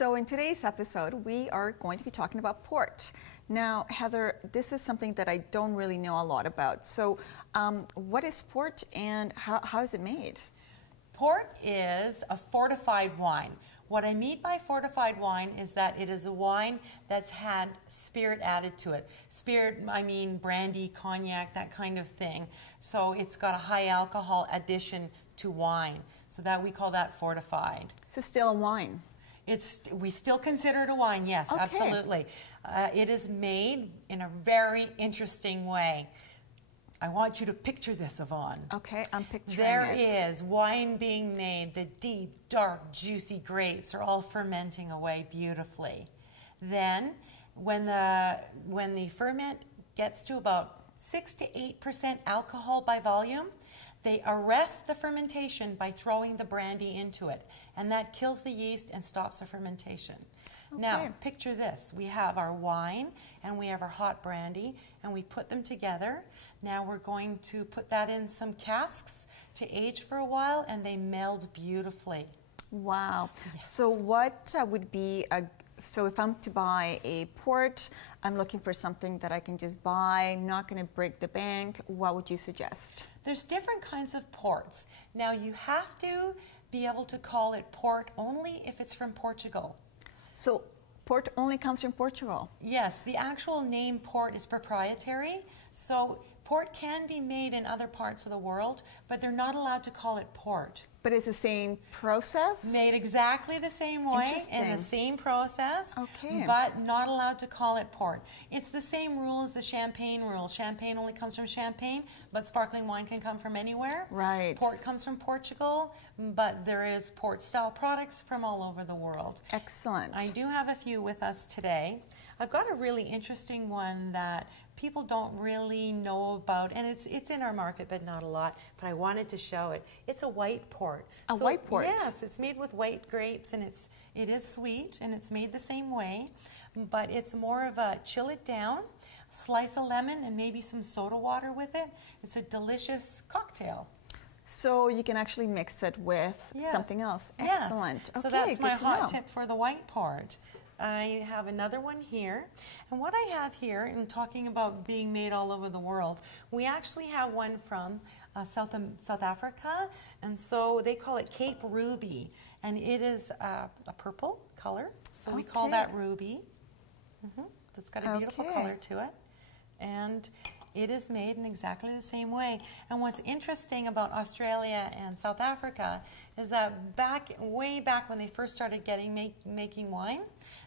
So in today's episode, we are going to be talking about port. Now, Heather, this is something that I don't really know a lot about. So what is port and how is it made? Port is a fortified wine. What I mean by fortified wine is that it is a wine that's had spirit added to it. Spirit, I mean brandy, cognac, that kind of thing. So it's got a high alcohol addition to wine. So that we call that fortified. So still a wine? We still consider it a wine, yes, okay. Absolutely. It is made in a very interesting way. I want you to picture this, Yvonne. Okay, I'm picturing There it. is wine being made. The deep, dark, juicy grapes are all fermenting away beautifully. Then, when the ferment gets to about 6 to 8% alcohol by volume, they arrest the fermentation by throwing the brandy into it, and that kills the yeast and stops the fermentation. Okay. Now, picture this. We have our wine and we have our hot brandy, and we put them together. Now we're going to put that in some casks to age for a while, and they meld beautifully. Wow. Yes. So what would be so if I'm to buy a port, I'm looking for something that I can just buy, not going to break the bank, what would you suggest? There's different kinds of ports. Now you have to be able to call it port only if it's from Portugal. So port only comes from Portugal? Yes, the actual name port is proprietary. So port can be made in other parts of the world, but they're not allowed to call it port. But it's the same process? Made exactly the same way in the same process, okay. But not allowed to call it port. It's the same rule as the champagne rule. Champagne only comes from Champagne, but sparkling wine can come from anywhere. Right. Port comes from Portugal, but there is port-style products from all over the world. Excellent. I do have a few with us today. I've got a really interesting one that people don't really know about, and it's in our market, but not a lot, but I wanted to show it. It's a white port. White port? Yes, it's made with white grapes, and it is sweet, and it's made the same way, but it's more of a chill it down, slice a lemon, and maybe some soda water with it. It's a delicious cocktail. So you can actually mix it with something else. Excellent. Yes. Okay, so that's my good to hot know. tip for the white port. I have another one here, and what I have here, in talking about being made all over the world, we actually have one from South Africa, and so they call it Cape Ruby, and it is a purple color, so we call that ruby. It's got a beautiful color to it, and it is made in exactly the same way. And what's interesting about Australia and South Africa is that way back when they first started making wine,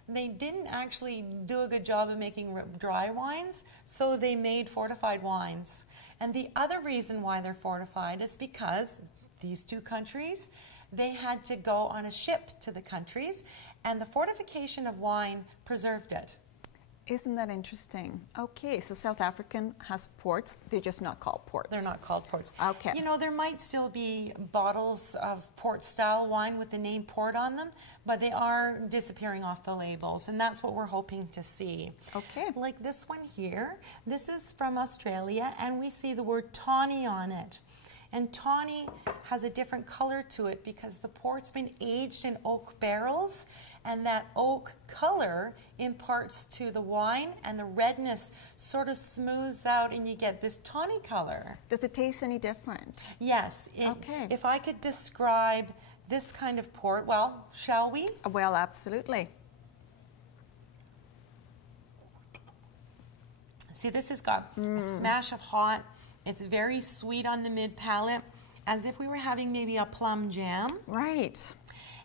they didn't actually do a good job of making dry wines, so they made fortified wines. And the other reason why they're fortified is because these two countries, they had to go on a ship to the countries, and the fortification of wine preserved it. Isn't that interesting? Okay, so South African has ports, they're just not called ports. They're not called ports. Okay. You know, there might still be bottles of port-style wine with the name port on them, but they are disappearing off the labels, and that's what we're hoping to see. Okay. Like this one here, this is from Australia, and we see the word tawny on it. And tawny has a different color to it because the port's been aged in oak barrels, and that oak color imparts to the wine, and the redness sort of smooths out, and you get this tawny color. Does it taste any different? Yes. Okay. If I could describe this kind of port, well, shall we? Well, absolutely. See, this has got a smash of hot. It's very sweet on the mid-palate, as if we were having maybe a plum jam. Right.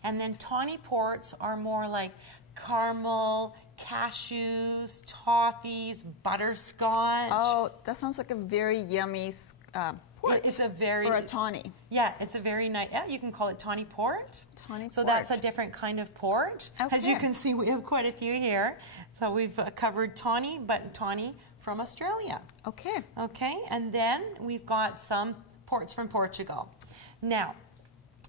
And then tawny ports are more like caramel, cashews, toffees, butterscotch. Oh, that sounds like a very yummy port. It's a very... Or a tawny. Yeah, it's a very nice... Yeah, you can call it tawny port. Tawny port. So that's a different kind of port. Okay. As you can see, we have quite a few here. So we've covered tawny, but tawny from Australia. Okay. Okay, and then we've got some ports from Portugal. Now,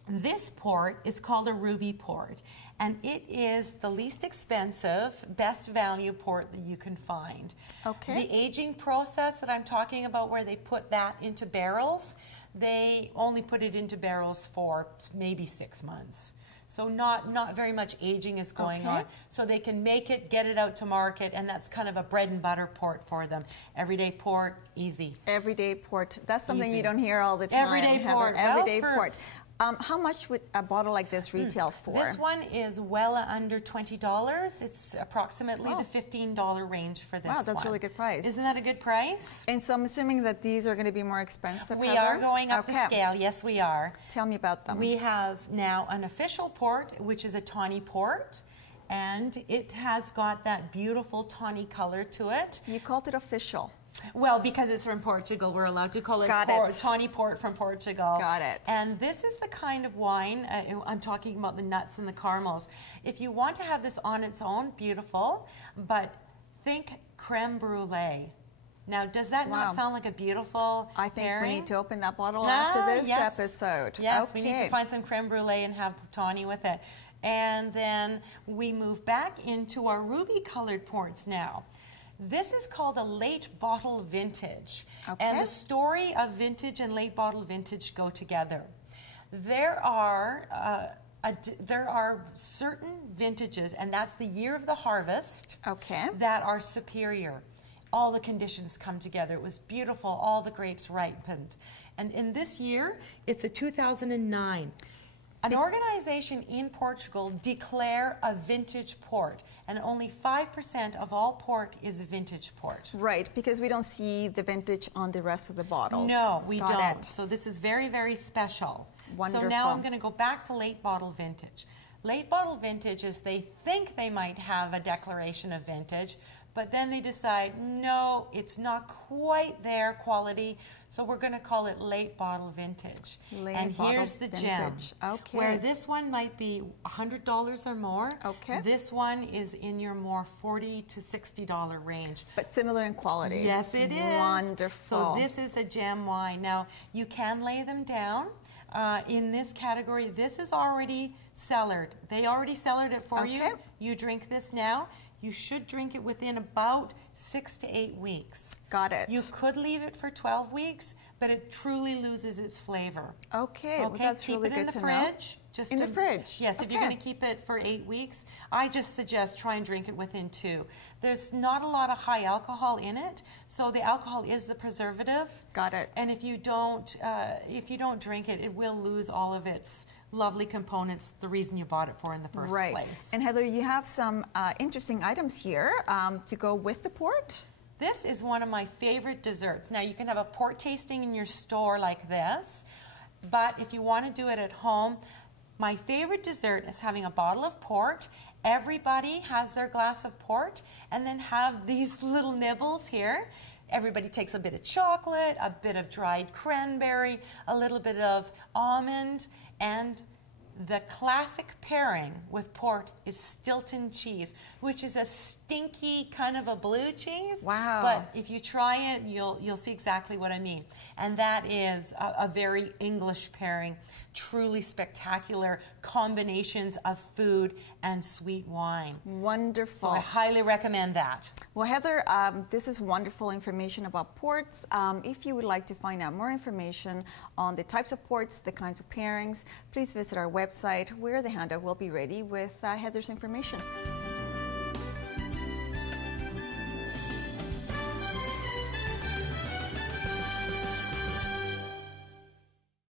this port is called a ruby port, and it is the least expensive, best value port that you can find. Okay. The aging process that I'm talking about, where they put that into barrels, they only put it into barrels for maybe 6 months. So not very much aging is going on. So they can make it, get it out to market, and that's kind of a bread and butter port for them. Everyday port, easy. Everyday port. That's something Easy. You don't hear all the time. Everyday Heather. port. Everyday Well, port. How much would a bottle like this retail for? This one is well under $20. It's approximately the $15 range for this one. Wow, that's a really good price. Isn't that a good price? And so I'm assuming that these are going to be more expensive, We Heather? are going up the scale. Yes, we are. Tell me about them. We have now an official port, which is a tawny port. And it has got that beautiful tawny color to it. You called it official. Well, because it's from Portugal, we're allowed to call it tawny port from Portugal. Got it. And this is the kind of wine, I'm talking about the nuts and the caramels. If you want to have this on its own, beautiful, but think creme brulee. Now, does that not sound like a beautiful I think pairing? we need to open that bottle after this episode. Yes, we need to find some creme brulee and have tawny with it. And then we move back into our ruby-colored ports now. This is called a late bottle vintage. And the story of vintage and late bottle vintage go together. There are certain vintages, and that's the year of the harvest, that are superior. All the conditions come together. It was beautiful. All the grapes ripened. And in this year, it's a 2009. An organization in Portugal declare a vintage port, and only 5% of all port is vintage port. Right, because we don't see the vintage on the rest of the bottles. No, we don't. So this is very, very special. Wonderful. So now I'm going to go back to late bottle vintage. Late bottle vintage is they think they might have a declaration of vintage, but then they decide, no, it's not quite their quality, so we're going to call it late bottle vintage. And here's the gem. Where this one might be $100 or more, this one is in your more $40 to $60 range. But similar in quality. Yes, it is. Wonderful. So this is a gem wine. Now, you can lay them down. In this category, this is already cellared. They already cellared it for you. You drink this now. You should drink it within about 6 to 8 weeks. Got it. You could leave it for 12 weeks, but it truly loses its flavor. Okay, well, that's really good to know. Just in the fridge? Yes, if you're going to keep it for 8 weeks, I just suggest try and drink it within 2. There's not a lot of high alcohol in it, so the alcohol is the preservative. Got it. And if you don't drink it, it will lose all of its lovely components, the reason you bought it for in the first place. And Heather, you have some interesting items here to go with the port. This is one of my favorite desserts. Now, you can have a port tasting in your store like this, but if you want to do it at home, my favorite dessert is having a bottle of port. Everybody has their glass of port, and then have these little nibbles here. Everybody takes a bit of chocolate, a bit of dried cranberry, a little bit of almond, and the classic pairing with port is Stilton cheese, which is a stinky kind of a blue cheese. Wow. But if you try it, you'll see exactly what I mean. And that is a very English pairing. Truly spectacular combinations of food and sweet wine. Wonderful. So I highly recommend that. Well, Heather, this is wonderful information about ports. If you would like to find out more information on the types of ports, the kinds of pairings, please visit our website where the handout will be ready with Heather's information.